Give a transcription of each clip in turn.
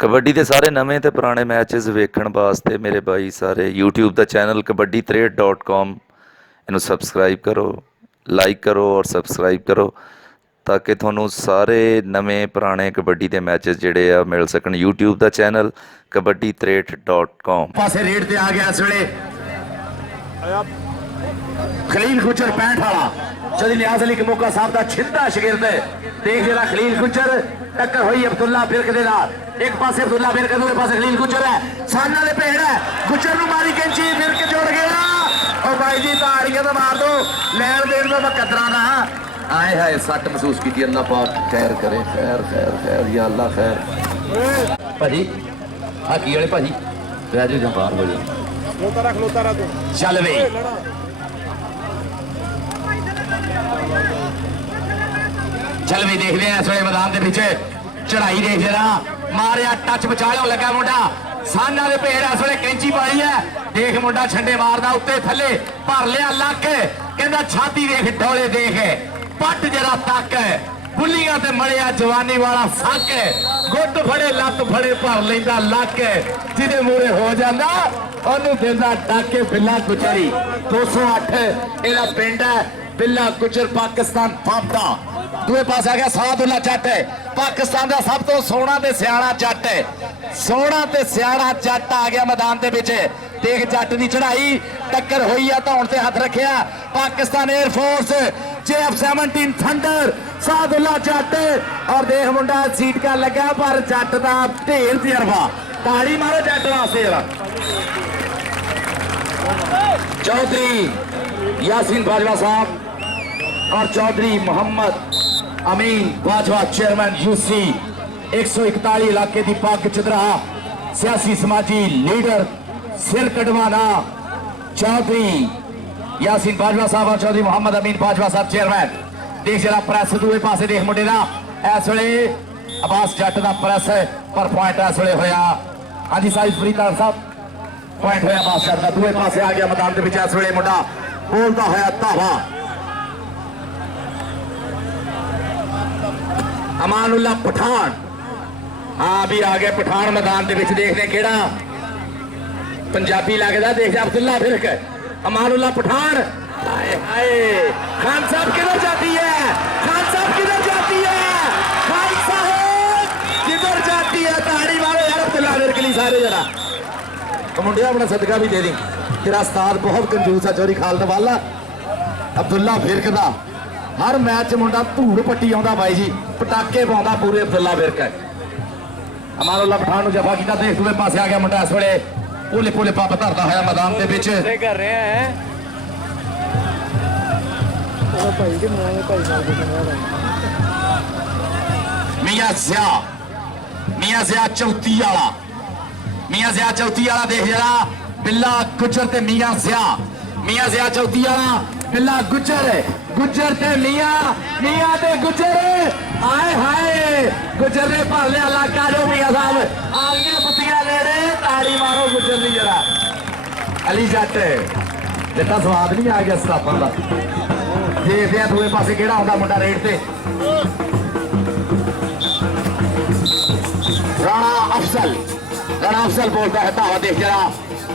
ਕਬੱਡੀ ਦੇ ਸਾਰੇ ਨਵੇਂ ਅਤੇ ਪੁਰਾਣੇ ਮੈਚਿਸ ਵੇਖਣ ਵਾਸਤੇ ਮੇਰੇ ਬਾਈ ਸਾਰੇ YouTube ਦਾ ਚੈਨਲ kabaddi63.com ਇਹਨੂੰ ਸਬਸਕ੍ਰਾਈਬ ਕਰੋ, ਲਾਈਕ ਕਰੋ ਔਰ ਸਬਸਕ੍ਰਾਈਬ ਕਰੋ ਤਾਂ ਕਿ ਤੁਹਾਨੂੰ ਸਾਰੇ ਨਵੇਂ ਪੁਰਾਣੇ ਕਬੱਡੀ ਦੇ ਮੈਚਿਸ ਜਿਹੜੇ ਆ ਮਿਲ ਸਕਣ। YouTube ਦਾ ਚੈਨਲ kabaddi63.com। ਪਾਸੇ ਰੇਡ ਤੇ ਆ ਗਿਆ ਇਸ ਵੇਲੇ ਖਲੀਲ ਗੁੱਜਰ 65 ਵਾਲਾ ਜਦੀ ਨਿਆਜ਼ ਅਲੀ ਕਮੋਕਾ ਸਾਹਿਬ ਦਾ ਛਿੰਦਾ ਸ਼ਗਿਰਦ ਦੇਖ ਜਿਹੜਾ ਖਲੀਲ ਗੁੱਜਰ ਟੱਕਰ ਹੋਈ ਅਬਦੁੱਲਾ ਫਿਰਕ ਦੇ ਨਾਲ। ਇੱਕ ਪਾਸੇ ਅਬਦੁੱਲਾ ਫਿਰਕ ਦੂਜੇ ਪਾਸੇ ਖਲੀਲ ਗੁੱਜਰ ਹੈ, ਸਾਨਾਂ ਦੇ ਭੇੜ ਹੈ। ਗੁੱਜਰ ਨੂੰ ਮਾਰੀ ਕੈਂਚੀ, ਫਿਰਕ ਜੁੜ ਗਿਆ। ਉਹ ਬਾਈ ਜੀ ਤਾੜੀਆਂ ਤਾਂ ਮਾਰ ਦੋ, ਲੈਣ ਦੇਣ ਦਾ ਮੁਕੱਦਰਾਂ ਦਾ। ਆਏ ਹਾਏ ਸੱਟ ਮਹਿਸੂਸ ਕੀਤੀ, ਅੱਲਾਹ ਪਾਕ ਖੈਰ ਕਰੇ। ਖੈਰ ਖੈਰ ਖੈਰ ਯਾ ਅੱਲਾਹ ਖੈਰ। ਭਾਜੀ ਹਾਕੀ ਵਾਲੇ ਭਾਜੀ ਰਾਜੂ ਜਾਂ ਬਾਹਰ ਹੋ ਜਾ ਖਲੋਤਾ ਰੱਖ ਚੱਲ ਵੇ ਚੱਲ ਵੀ ਦੇਖਦੇ ਆ ਇਸ ਵੇਲੇ ਮੈਦਾਨ ਦੇ ਪਿੱਛੇ ਚੜਾਈ ਦੇਖ ਜਰਾ ਮਾਰਿਆ ਟੱਚ ਬਚਾ ਲਿਓ ਲੱਗਾ ਮੁੰਡਾ ਸਾਨਾਂ ਦੇ ਭੇੜ ਇਸ ਵੇਲੇ ਕੈਂਚੀ ਪਾਈ ਹੈ। ਦੇਖ ਮੁੰਡਾ ਛੰਡੇ ਮਾਰਦਾ ਉੱਤੇ ਥੱਲੇ ਭਰ ਲਿਆ ਲੱਕ ਕਹਿੰਦਾ ਛਾਤੀ ਦੇਖ ਢੋਲੇ ਦੇਖ ਪੱਟ ਜਰਾ ਤੱਕ ਬੁੱਲੀਆਂ ਤੇ ਮੜਿਆ ਜਵਾਨੀ ਵਾਲਾ ਸੱਕ ਗੁੱਟ ਫੜੇ ਲੱਤ ਫੜੇ ਭਰ ਲੈਂਦਾ ਲੱਕ ਜਿਹਦੇ ਮੂਹਰੇ ਹੋ ਜਾਂਦਾ ਉਹਨੂੰ ਦਿੰਦਾ ਡਾਕੇ ਬਿੱਲਾ ਗੁਜਰੀ 208 ਇਹਦਾ ਪਿੰਡ ਹੈ ਬਿੱਲਾ ਗੁਜਰ ਪਾਕਿਸਤਾਨ ਪਾਪਦਾ। ਦੂਏ ਪਾਸ ਆ ਗਿਆ ਸਾਦੁੱਲਾ ਜੱਟ ਪਾਕਿਸਤਾਨ ਦਾ ਸਭ ਤੋਂ ਸੋਹਣਾ ਤੇ ਸਿਆਣਾ ਜੱਟ ਸੋਹਣਾ ਤੇ ਸਿਆਣਾ ਜੱਟ ਆ ਗਿਆ ਮੈਦਾਨ ਦੇ ਵਿੱਚ। ਦੇਖ ਜੱਟ ਦੀ ਚੜਾਈ ਟੱਕਰ ਹੋਈ ਆ ਧੌਣ ਤੇ ਹੱਥ ਰੱਖਿਆ Pakistan air force JF-17 thunder Saadullah Jatt ਔਰ ਦੇਖ ਮੁੰਡਾ ਸੀਟ ਕਾ ਲੱਗਾ ਪਰ ਜੱਟ ਦਾ ਢੇਰ ਤਜਰਬਾ। ਤਾੜੀ ਮਾਰੋ ਜੱਟ ਵਾਸਤੇ ਜਰਾ। चौधरी यासीन बाजवा साहब और चौधरी मोहम्मद अमीन बाजवा चेयरमैन यूसी 141 इलाके की पग चदरा सियासी समाजी लीडर सिर कटवाना चौधरी यासीन बाजवा साहब और चौधरी मोहम्मद अमीन बाजवा साहब चेयरमैन। देख जरा प्रेस दूए पासे देख मुंडे का इस वे अब्बास जट का प्रेस पर पॉइंट इस वे होया। हाँ जी साहिब फरीदार साहब पॉइंट होया बास करता दूए पासे आ गया मैदान के इस वे मुंडा बोलता होया धावा। अमानुल्ला पठान हाँ भी आ गए पठान मैदान के देखने केड़ा पंजाबी लगता देख अब्दुल्ला फिरक अमानुल्ला पठान। हाय हाय खान साहब किधर जाती है, खान साहब किधर जाती है, खान साहब किधर जाती है। ताड़ी मारो यार अब्दुल्ला फिरक लिए सारे जरा मुंडिया अपना सदका भी दे दी। तेरा उस्ताद बहुत कंजूस है चौधरी खालद वाला अब्दुल्ला फिरक दा हर मैच मुंडा धूड़ पट्टी आउंदा बाई जी पटाके पाउंदा पूरे अब्दुल्ला फिरक। अमानुल्ला पठान नूं जफा कीता देख दूए पासे आ गया मुंडा इस वेले पोले पोले पप धरदा होया मैदान दे विच कर रहे हैं। मियां ज़िया चौथी वाला मियां ज़िया चौथी वाला देख जरा बिल्ला गुजर ते मियां ज़िया चौथी वाला बिल्ला गुजर गुजर ते मियां ते गुजर। हाय हाय गुजर ने भर लिया इलाका जो मियां साहब आ गया बुत्तियां लेने ताड़ी मारो गुजर दी जरा। अली जट जितना स्वाद नहीं आ गया सतापन का। देखते हैं दूए पासे केड़ा आउंदा मुंडा रेड ते राणा अफजल बोलता है धावा देख जरा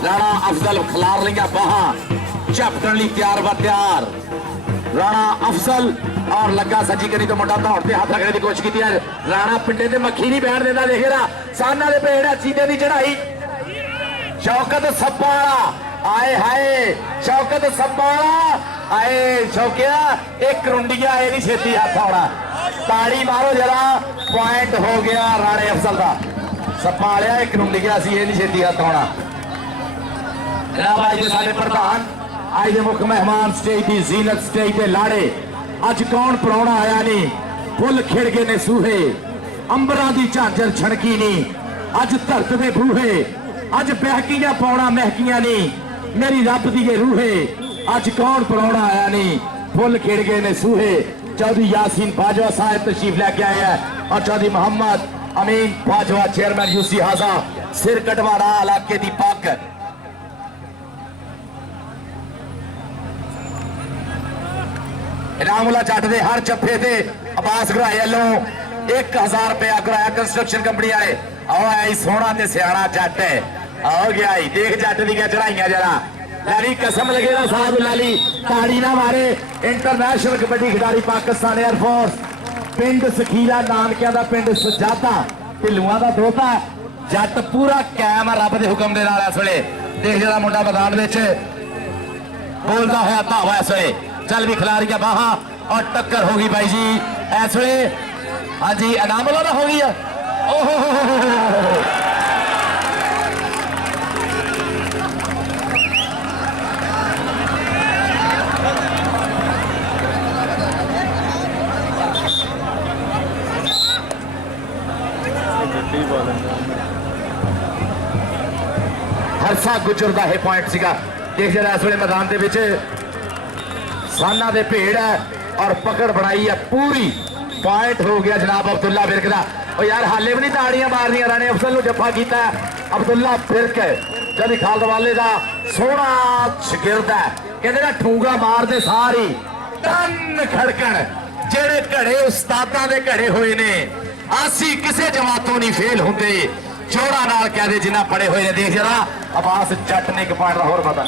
राणा अफजल खिलार लिया बाहा झपटन ली तैयार व तैयार राणा अफजल और लगा सची करी तो मुंडा दौड़ हाथ रखने की कोशिश की। राणा पिंडे ते मक्खी नहीं बैठ देता देख जरा साना दे पेड़ चीते की चढ़ाई शौकत सब्बाला आए हाय शौकत सब्बाला आए शौकिया एक करुंडिया ये नहीं छेती हाथ आना। ताड़ी मारो जरा पॉइंट हो गया राणे अफजल का सप्पा लिया एक करुंडिया सी ये नहीं छेती हाथ आना। जनाब अज साडे प्रधान अज दे मुख मेहमान स्टेज की जीनत स्टेज के लाड़े अज कौन पराउणा आया नहीं फुल खिड़ गए ने सूहे अंबरां दी झांझर छणकी नहीं अज धरत दे बूहे अज बहकियां पौना महकियां नहीं मेरी रब दी रूहे अज कौन पराउणा आया नहीं फुल खिड़ गए ने सूहे। चौधरी यासीन बाजवा साहब तशरीफ लेके आए हैं और चौधरी मोहम्मद अमीन बाजवा चेयरमैन यूसी हाजा सिर कटवाड़ा इलाके की पग। इनामुल्ला जट हर चप्पे से अब्बास घराए वालों 1000 रुपया कराया कंस्ट्रक्शन कंपनी वाले आओ आई सोहना ते सियाणा जट आओ गया ही देख जट दी चढ़ाइयां जरा लाली कसम लगे ना साहब लाली ताड़ी ना मारे इंटरनेशनल कबड्डी खिडारी पाकिस्तान एयरफोर्स पिंड सखीरा नानकिया दा पिंड सजादा ढिल्लुआं दा दोता जट पूरा कायम है रब दे हुक्म दे नाल इस वेले देख जरा मुंडा मैदान विच बोलदा होया धावा इस वेले चल भी खिलाड़ियां बाहां और टक्कर हो गई बाई जी इस वेले हाँ जी इनाम वाला हो गई है ओहो हरसा गुजर का यह पॉइंट सीगा देख जरा इस वे मैदान के विच साना दे भेड़ है और पकड़ बनाई है पूरी पॉइंट हो गया जनाब अब्दुल्ला विरक का और यार हाले भी नहीं ताड़ियां मारनियां राणे अफसल को जफा किया अब्दुल्ला विरक जदी खालद वाले का सोहना शगिरद है कहते ना ठूंगा मारते सारी तन खड़कन जेड़े घड़े उस्तादां दे घड़े हुए ने आसी किसे जमातों नहीं फेल होंगे जोड़ा नाल कह दे जिन्ना पड़े हुए ने देख जरा अब्बास जट ने एक पॉइंट का होर पता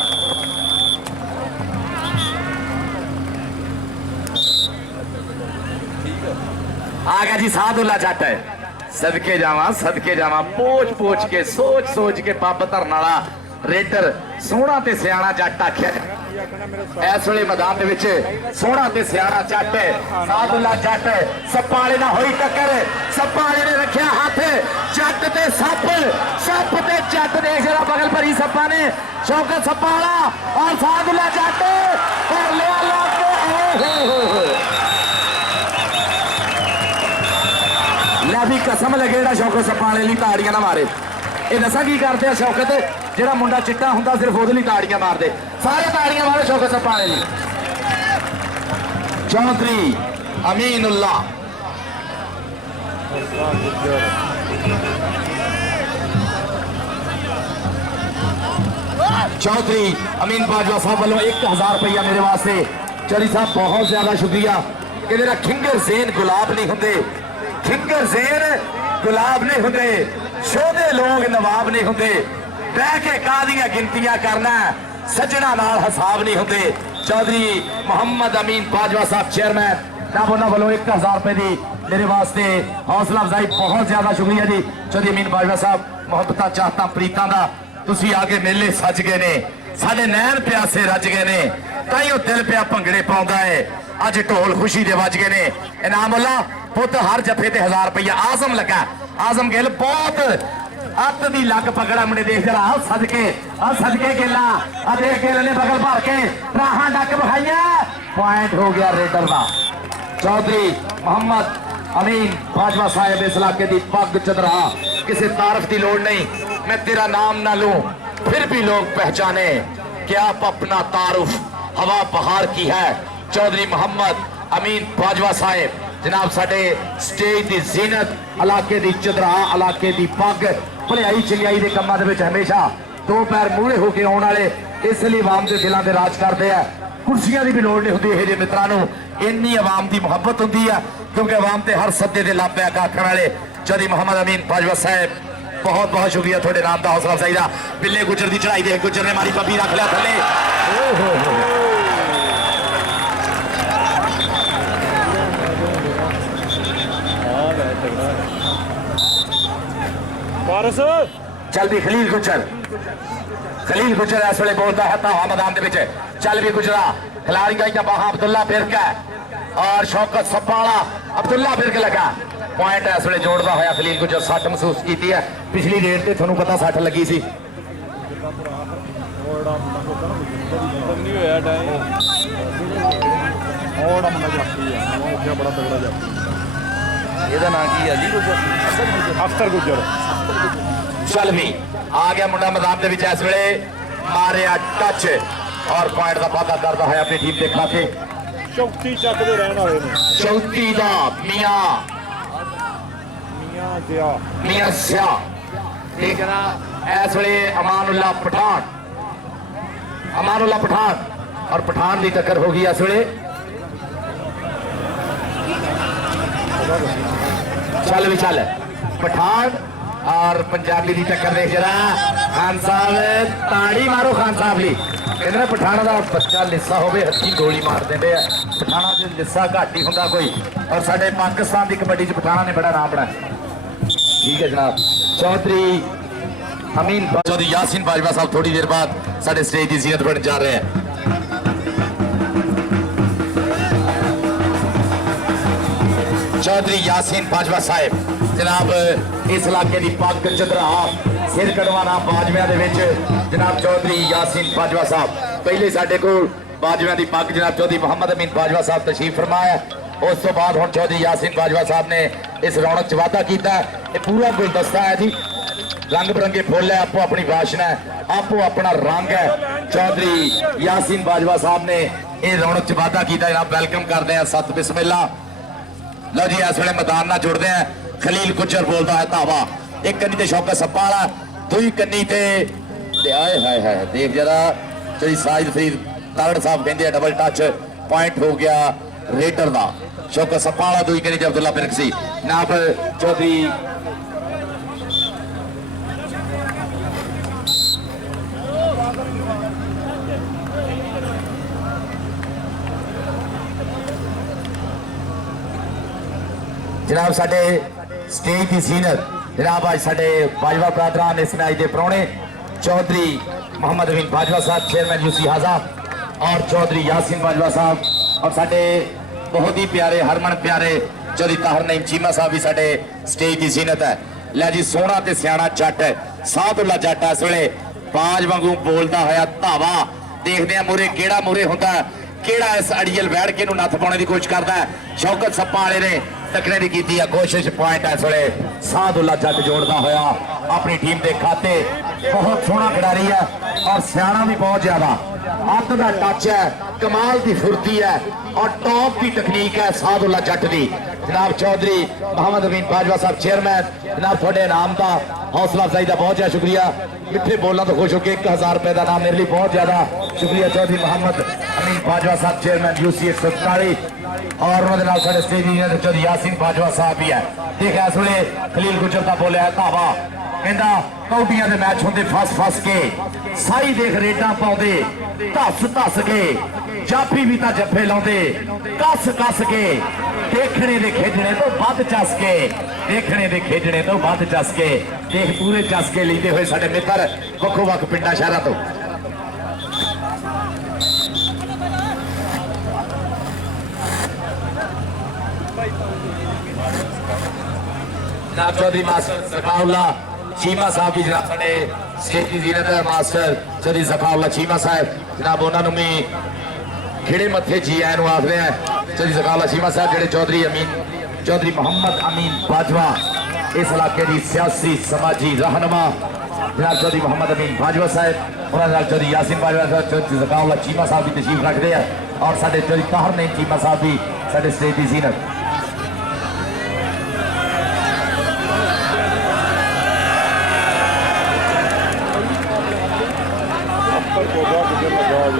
आ गया जी सादुल्ला जट है सदके जावा पोच पोच के सोच सोच के पब धरन वाला रेडर सोहना ते सियाणा जट आख्या इस वे मैदान सोहना ते सियाणा जट सादुल्ला जट सप्पा वाले ना होई टक्कर सप्पा वाले ने रखिया हाथ जट ते सप ते जट देख जरा बगल भरी सप्पा ने शौकत सप्पा वाला और सादुल्ला जट कर लिया लै भी कसम लगे शौकत सप्पा वाले ताड़ियां ना मारे ये दसा की करते हैं शौकत जो मुंडा चिट्टा होंगे सिर्फ वो ताड़ियां मारते सारे ताड़ियां मारे शौकत सप्पा वाले चौधरी अमीनुल्ला चौधरी अमीन बाजवा साहब वालों 1000 रुपया मेरे वास्ते चौधरी साहब बहुत ज्यादा शुक्रिया कि मेरा खिंगर जेन गुलाब नहीं होंगे खिंगर जेन गुलाब नहीं होंगे शोधे लोग नवाब नहीं होंगे बह के कादियां गिनतियां करना सजना नाल हिसाब नहीं होंगे चौधरी मोहम्मद अमीन बाजवा साहब चेयरमैन जनाब उन्होंने वालों 1000 रुपए की मेरे वास्ते हौसला अफजाई बहुत ज्यादा शुक्रिया जी चौधरी अमीन बाजवा साहब मुहब्बत चाहता प्रीतां दा तुसी आके मेले सज गए ने साडे नैन प्यासे रज गए ने ताइयों दिल पिया भंगड़े पाउंदा है अज ढोल खुशी दे वज गए ने इनाम वाला पुत हर जफे ते 1000 रुपया आजम लगा आजम गिल बहुत अत दी लग पकड़ा मुंडे देख जरा सदके गेला देख गेल ने बगल भर के राहां डक बखाइया पॉइंट हो गया रेडर का चौधरी मोहम्मद अमीन बाजवा साहब इस इलाके की पग चदरा किसी तारफ की लोड़ नहीं मैं तेरा नाम ना लूं फिर भी लोग पहचाने क्या आप अपना तारुफ हवा बहार की है चौधरी मोहम्मद अमीन बाजवा साहब जनाब साडे स्टेज की जीनत इलाके की चदरा इलाके की पग भलाई चंगाई के कामों के हमेशा दो पैर मूहरे होकर आने वाले इसलिए आवाम के दिलों से राज करते हैं कुर्सियां की भी लोड़ नहीं होती यह मित्रों इन्नी आवाम की मुहब्बत होती है क्योंकि आवाम से हर सदे के लाभ पैक आखने वाले चौधरी मोहम्मद अमीन बाजवा साहब बहुत बहुत शुक्रिया थोड़े नाम का हौसला अफजाई का बिल्ले गुजर की चढ़ाई देख गुजर ने मारी पब्बी रख लिया थले चल भी खलील गुजर इस वे बोलता है धावा मैदान के चल भी गुजरा खिलाड़ी गई बाहा अब्दुल्ला फिरक और शौकत सप्पा वाला अब्दुल्ला फिरक लगा पॉइंट इस वे जोड़ता होया खलील गुजर सट महसूस की है पिछली रेड से थोड़ा पता सट लगी सी अख्तर गुजर चल भी आ गया मुंडा मैदान के इस वे मारिया टच और पॉइंट का वादा करता है अपनी टीम के खाते चौथी चकते रहने वाले ने चौथी का मियां सिया ठीक है ना इस वे अमानुल्ला पठान और पठान की टक्कर होगी इस वे चल भी चल पठान और पंजाबी की टक्कर देख जरा खान साहब ताड़ी मारो खान साहब ली कहते पठाना का बच्चा लिस्सा हो हथी गोली मार देंगे पठाना च लिस्सा घट ही होंगे कोई और साडे पाकिस्तान की कबड्डी च पठाना ने बड़ा नाम बनाया ठीक है जनाब चौधरी अमीन चौधरी यासीन बाजवा साहब थोड़ी देर बाद साडे स्टेज की जीनत बनने जा रहे हैं चौधरी यासीन बाजवा साहब जनाब इस इलाके की पग चदरा सिर कटवाना बाजविया जनाब चौधरी यासीन बाजवा साहब पहले साडे को बाजविया की पग जनाब चौधरी मोहम्मद अमीन बाजवा साहब तशरीफ फरमाया उस तो बाद हुण चौधरी यासीन बाजवा साहब ने इस रौनक च वाधा किया ये पूरा गुलदस्ता है जी रंग बिरंगे फुल है आपो अपनी भाषण है आपो अपना रंग है चौधरी यासीन बाजवा साहब ने यह रौनक च वाधा किया जनाब वेलकम करते हैं सत बिस्मिल्ला लो जी इस वे मैदान नाल जुड़ते हैं खलील गुज्जर बोलता है धावा एक कन्नी ते शौकत सप्पा वाला दुई कन्नी ते आए हाय हाय देख जरा जी साजिद फरीद तारड़ साहब कहते डबल टच पॉइंट हो गया रेडर का शौकत सप्पा वाला दुई कन्नी ते अब्दुल्ला बिरकसी नाब चौधरी जनाब साडे स्टेज की सीनत जनाब अज साडे बाजवा बरादरान इस मैच के प्राहुणे चौधरी मोहम्मद अमीन बाजवा साहब चेयरमैन यूसी हाजा और चौधरी यासीन बाजवा साहब और साडे बहुत ही प्यारे हरमन प्यारे चौधरी ताहर नईम चीमा साहब भी साडे स्टेज की सीनत है लै जी सोहना ते सियाणा जट साहदुल्ला जट इस वेले बाज वांगू बोलता होया धावा देखते हैं मूरे केड़ा मूरे होंदा केड़ा इस अड़ियल बैठ के नत्थ पाने की कोशिश करता है शौकत सप्पा वाले ने तकने की की कोशिश पॉइंट इस वे साहदुल्ला जट जोड़ता होया अपनी टीम के खाते बहुत सोहना खिडारी है और सियाणा भी बहुत ज्यादा अत का टच है कमाल की फुर्ती है और टॉप की तकनीक है साहदुल्ला जट की जनाब चौधरी मोहम्मद अमीन बाजवा साहब चेयरमैन जनाब थोड़े इनाम का हौसला अफजाई का बहुत ज्यादा शुक्रिया मिठे बोलना तो खुश हो के 1000 रुपए का नाम मेरे लिए बहुत ज्यादा शुक्रिया चौधरी मोहम्मद अमीन बाजवा साहब चेयरमैन यूसी 147 और उन्होंने साढ़े स्टेज चौधरी यासीन बाजवा साहब भी है देखा इस वे खलील गुजर का बोलिया है धावा कहता कौडियां के मैच होंगे फस फस के साई देख रेडा पाते धस धस के जाफी भी तो जफे लाते कस कस के देखने दे खेजने तो बद चस के देखने दे खेजने तो बद चस के देख पूरे चस के लेते हुए साढ़े मित्र वक्खो वक् पिंडा शहर तो जनाब चौधरी मास्टर ज़काउल्ला चीमा साहब की जनाब साडे स्टेज की जीनत है मास्टर चौधरी ज़काउल्ला चीमा साहब जनाब उन्होंने भी खिड़े मत्थे जी आए आखते हैं चौधरी ज़काउल्ला चीमा साहब जेडे चौधरी मोहम्मद अमीन बाजवा इस इलाके की सियासी समाजी रहनुमा जनाब चौधरी मोहम्मद अमीन बाजवा साहब उन्होंने चौधरी यासीन बाजवा साहब चौधरी ज़काउल्ला चीमा साहब की तशरीफ रखते हैं और साडे चौधरी ताहर नईम चीमा साहब भी साडे स्टेज की जीनत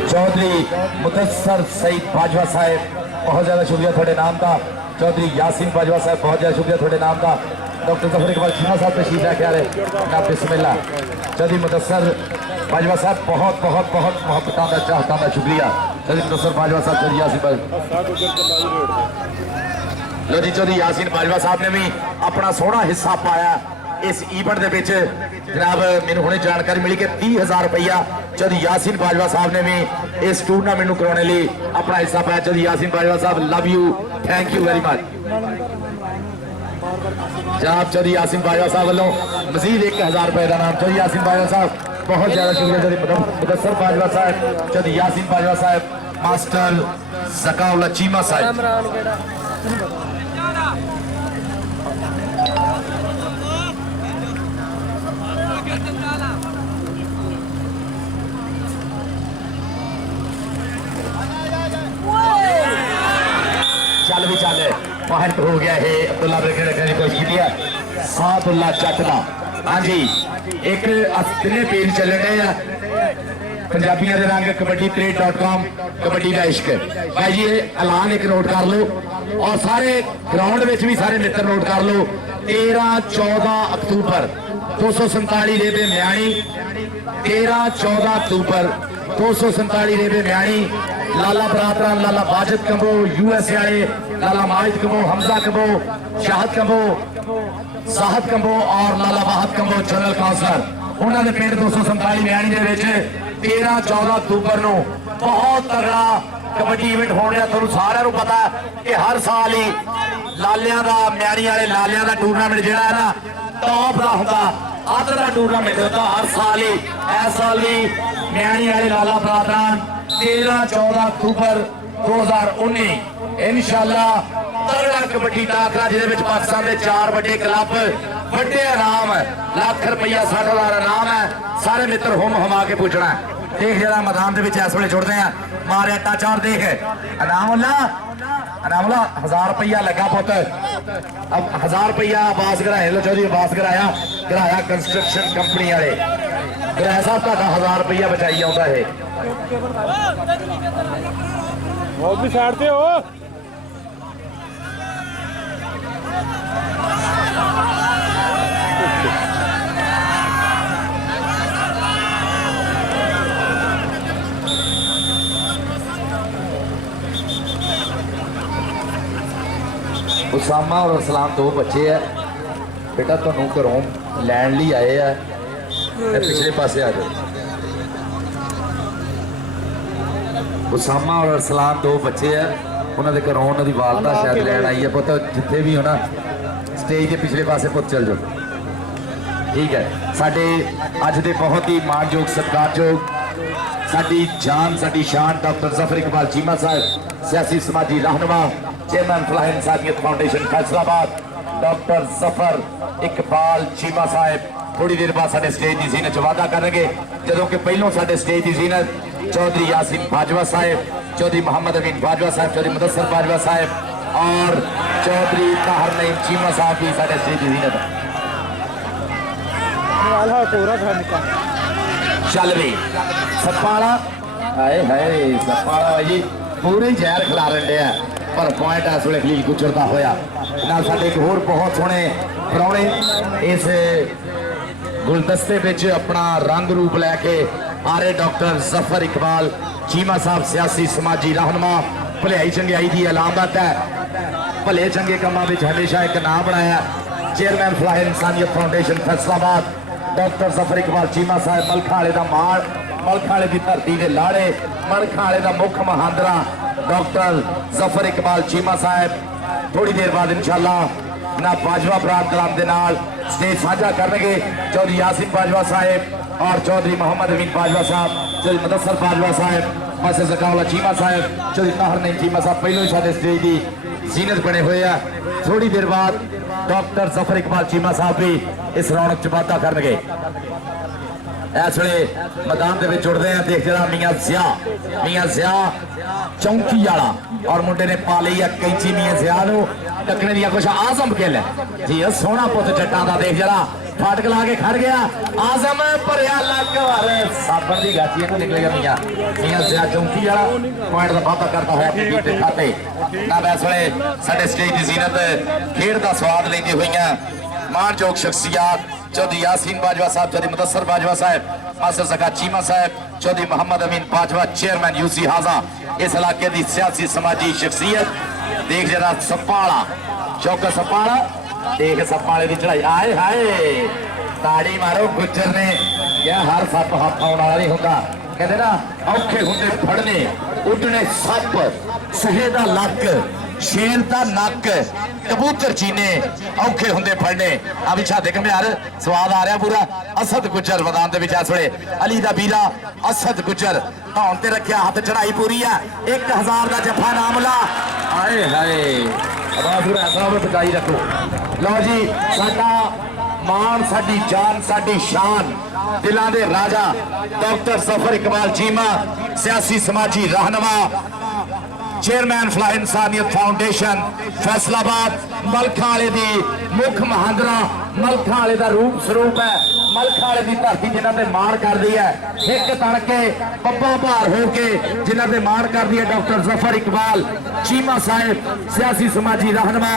चौधरी मुदस्सर सईद बाजवा साहब बहुत ज्यादा शुक्रिया थोड़े नाम का चौधरी यासीन बाजवा साहब बहुत ज्यादा शुक्रिया थोड़े नाम का डॉक्टर जफर इकबाल चीमा साहब तशरीफ लेके आ रहे ना बिस्मिल्ला चौधरी मुदस्सर बाजवा साहब बहुत बहुत बहुत मोहब्बत का चाहता का शुक्रिया चौधरी मुदस्सर बाजवा साहब चौधरी यासीन लो जी चौधरी यासीन बाजवा साहब ने भी अपना सोहना हिस्सा पाया इस ईवेंट के जनाब मैंने हुणे जानकारी मिली कि 30,000 रुपया चौधरी यासीन बाजवा साहब ने भी इस टूर्नामेंट को कराने लिए अपना हिस्सा पाया चौधरी यासीन बाजवा साहब love you thank you very much जनाब चौधरी यासीन बाजवा साहब वालों मजीद 1000 रुपए का नाम चौधरी यासीन बाजवा साहब बहुत ज्यादा शुक्रिया चौधरी मुदस्सर बाजवा साहब चौधरी यासीन बाजवा साहब मास्टर ज़काउल्ला चीमा साहब चल भी चल बाहर हो गया है अब्दुल्ला रखने की कोशिश की है साहदुल्ला जट का हाँ जी एक तिने पेज चल रहे हैं पंजाबियों के रंग कबड्डी trade.com कबड्डी का इश्क भाई जी ऐलान एक नोट कर लो और सारे ग्राउंड में भी सारे मित्र नोट कर लो 13-14 अक्तूबर 247 रेबे म्याणी 13-14 अक्तूबर 247 रेबे म्याणी लाला बरातरा लाला वाजिद कंबो यूएसए वाले लाला माहिद कंबो हमजा कंबो शाहद कंबो साहद कंबो और लाला वाहद कंबो जनरल काउंसलर उन्होंने पिंड 247 म्याणी दे विच 13-14 अक्तूबर ਨੂੰ बहुत तगड़ा कबड्डी इवेंट हो रहा। ਤੁਹਾਨੂੰ ਸਾਰਿਆਂ ਨੂੰ ਪਤਾ ਕਿ ਹਰ ਸਾਲ ਹੀ ਲਾਲਿਆਂ ਦਾ ਮਿਆਣੀ ਵਾਲੇ ਲਾਲਿਆਂ ਦਾ ਟੂਰਨਾਮੈਂਟ ਜਿਹੜਾ ਹੈ ਨਾ ਟੌਪ ਦਾ ਹੁੰਦਾ ਅੱਧ ਦਾ ਟੂਰਨਾਮੈਂਟ ਹੁੰਦਾ ਹਰ ਸਾਲ ਹੀ। ਇਸ ਸਾਲ ਵੀ ਮਿਆਣੀ ਵਾਲੇ ਲਾਲਾ ਬਰਾਦਰਾਨ 13-14 ਅਕਤੂਬਰ 2019 ਇਨਸ਼ਾਅੱਲਾ ਤਗੜਾ ਕਬੱਡੀ ਟਾਕਰਾ ਜਿਹਦੇ ਵਿੱਚ ਪਾਕਿਸਤਾਨ ਦੇ 4 ਵੱਡੇ ਕਲੱਬ ਵੱਡੇ ਇਨਾਮ ਲੱਖ ਰੁਪਈਆ 60,000 ਇਨਾਮ ਹੈ। ਸਾਰੇ ਮਿੱਤਰ ਹੁਮ ਹਮਾ ਕੇ ਪੁੱਛਣਾ ਦੇਖ ਜਿਹੜਾ ਮੈਦਾਨ ਦੇ ਵਿੱਚ ਇਸ ਵੇਲੇ ਜੁੜਦੇ ਆ ਮਾਰਿਆ ਟੱਚ ਔਰ ਦੇਖ ਇਨਾਮੁੱਲਾ 1000 ਰੁਪਈਆ ਲੱਗਾ ਪੁੱਤ 1000 ਰੁਪਈਆ ਆਵਾਸ ਕਰਾਇਆ ਲੋ ਚੌਧਰੀ ਆਵਾਸ ਕਰਾਇਆ ਕੰਸਟਰਕਸ਼ਨ ਕੰਪਨੀ ਵਾਲੇ ਗਰਾਇਆ ਸਾਹਿਬ ਤੁਹਾਡਾ 1000 ਰੁਪਈਆ ਬਚਾਈ ਆਉਂਦਾ ਇਹ ਉਹ ਵੀ ਸਾਈਡ ਤੇ ਹੋ उसामा और असलाम दो बच्चे है बेटा तुहानू घरों लैन लिए आए है पिछले पासे आ जाओ। उसामा और असलाम दो बच्चे है उन्होंने घरों उन्होंने वालदा शायद लैन आई है पुत जिथे भी होना स्टेज के पिछले पासे पुत चल जाओ ठीक है। साडे अज दे बहुत ही मानयोग सत्कारयोग साडी जान साडी शान डॉक्टर जफर इकबाल चीमा साहब सियासी समाजी रहनुमा चेयरमैन फलाह इंसानियत फाउंडेशन फैसलाबाद डॉक्टर जफर इकबाल चीमा साहब थोड़ी देर बाद साडे स्टेज की जीनत वादा करेंगे जदों कि पहलों साडे स्टेज की जीनत चौधरी यासीन बाजवा साहब चौधरी मोहम्मद अमीन बाजवा साहब चौधरी मुदस्सर बाजवा साहब और चौधरी ताहर नईम चीमा साहब की साडे स्टेज की जीनत चल भी सप्पाला हाय हाय सप्पाला जी पूरे जहर खिला रहे हैं पर पॉइंट इस वे खलील गुजरता होया नाल साडे एक होर बहुत सोहने परौणे इस गुलदस्ते विच अपना रंग रूप लैके आ रहे डॉक्टर जफर इकबाल चीमा साहब सियासी समाजी रहनुमा भलाई चंगियाई की अलामत है भले चंगे कामों में हमेशा एक नाम बनाया चेयरमैन फलाह इंसानियत फाउंडेशन फैसलाबाद डॉक्टर जफर इकबाल चीमा साहब मलखा वाले का माण मलखा वाले की धरती के लाड़े मलखा वाले का मुख महांदरा डॉक्टर जफर इकबाल चीमा साहब थोड़ी देर बाद इंशाअल्लाह ना बाजवा बरात कलाम के नाल स्टेज साझा करेंगे चौधरी यासिन बाजवा साहब और चौधरी मोहम्मद अमीन बाजवा साहब चौधरी मुदस्सर बाजवा साहब मास्टर जकाउल्ला चीमा साहब चौधरी ताहर नईम चीमा साहब पहलों ही साडे स्टेज की जीनत बने हुए हैं। थोड़ी देर बाद डॉक्टर जफर इकबाल चीमा साहब भी इस रौनक च वाधा करेंगे। इस वे मैदान के जुड़ते हैं देख जरा मियाँ जिया चौंकी वाला और मुंडे ने पा ली है कैंची मियाँ जिया टकने दिया कुछ आजम गिल जी सोहना पुत जट्टां दा देख जरा फाटक ला के खड़ गया आजम भरिया लक साबन की गाची को निकलेगा मियाँ जिया चौंकी वाला पॉइंट का वाधा करता है अपने खाते ना इस वे साडे स्टेज की जीनत खेड का स्वाद लेंदी हुई मानयोग शख्सियत चौधरी यासीन बाजवा साहब चौधरी मुदस्सर बाजवा साहब मास्टर जका चीमा साहब चौधरी मोहम्मद अमीन बाजवा चेयरमैन यूसी हाजा इस इलाके की सियासी समाजी शख्सियत देख जरा सप्पाला चौका सप्पाला देख सप्पाले की चढ़ाई आए हाय ताड़ी मारो गुज्जर ने क्या हर सप हाथ आने वाला नहीं होता कहते ना औखे होंगे फड़ने उड़ने सप सहे दा लक शेर का नक कबूतर चीने औखे होंगे फड़ने अभी छाते कम्यार स्वाद आ रहा पूरा असद गुजर मैदान के इस वे अली दा बीरा असद गुजर धौन ते रखिया हाथ चढ़ाई पूरी है 1000 का जफा नामला आए हाय बचाई रखो लो जी साडा मान साडी जान साडी शान दिलां दे राजा डॉक्टर जफर इकबाल चीमा सियासी समाजी रहनुमा चेयरमैन फलाह इंसानियत फाउंडेशन फैसलाबाद मलखा वाले दी मुख महांदरा मलखा वाले दा रूप स्वरूप है मलखा वाले दी धरती जिन्हां ते माण करदी है एक तड़के पप्पा भार होके जिन्हां ते माण करदी है डॉक्टर जफर इकबाल चीमा साहब सियासी समाजी रहनुमा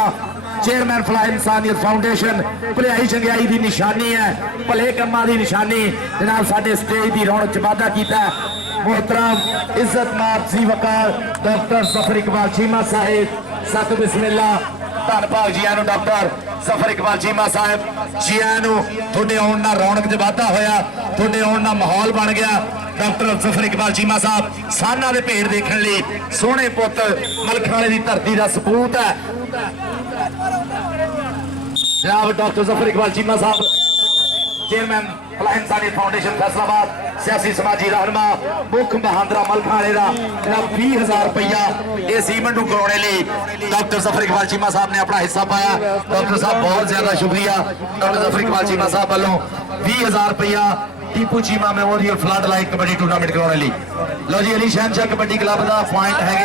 चेयरमैन फलाह इंसानियत फाउंडेशन भलाई चंगियाई की निशानी है, भले कमां की निशानी जनाब साडे स्टेज की रौनक च वाधा कीता। मोहतरम इज्जत मार सी वकार डॉक्टर जफर इकबाल चीमा साहिब सत बिस्मिल्ला धन भाग जी आनू डॉक्टर जफर इकबाल चीमा साहब जी आनू थोड़े आउण नाल रौनक च वाधा होया, थोड़े आउण नाल माहौल बन गया। डॉक्टर जफर इकबाल चीमा साहब साना दे भेड़ देखने लिए सोहने पुत मलखाने की धरती का सपूत है। जनाब डॉक्टर जफर इकबाल चीमा साहब चेयरमैन फलाह इंसानियत फाउंडेशन फैसलाबाद सियासी समाजी रहनुमा मुख बहादुरा मलखाने का जनाब 20,000 रुपया इस इवेंट को कराने लिए डॉक्टर जफर इकबाल चीमा साहब ने अपना हिस्सा पाया। डॉक्टर साहब बहुत ज्यादा शुक्रिया। डॉक्टर जफर इकबाल चीमा साहब वालों 20,000 रुपया Tipu Cheema memorial flood light kabaddi tournament कराने लिए। लो जी अली शहनशाह कबड्डी क्लब का पॉइंट है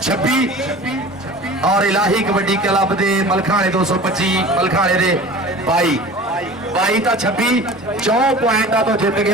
26 और इलाही कबड्डी क्लब के मलखाने 225 मलखाने के 22 तो 26 4 पॉइंटा तो जित गया।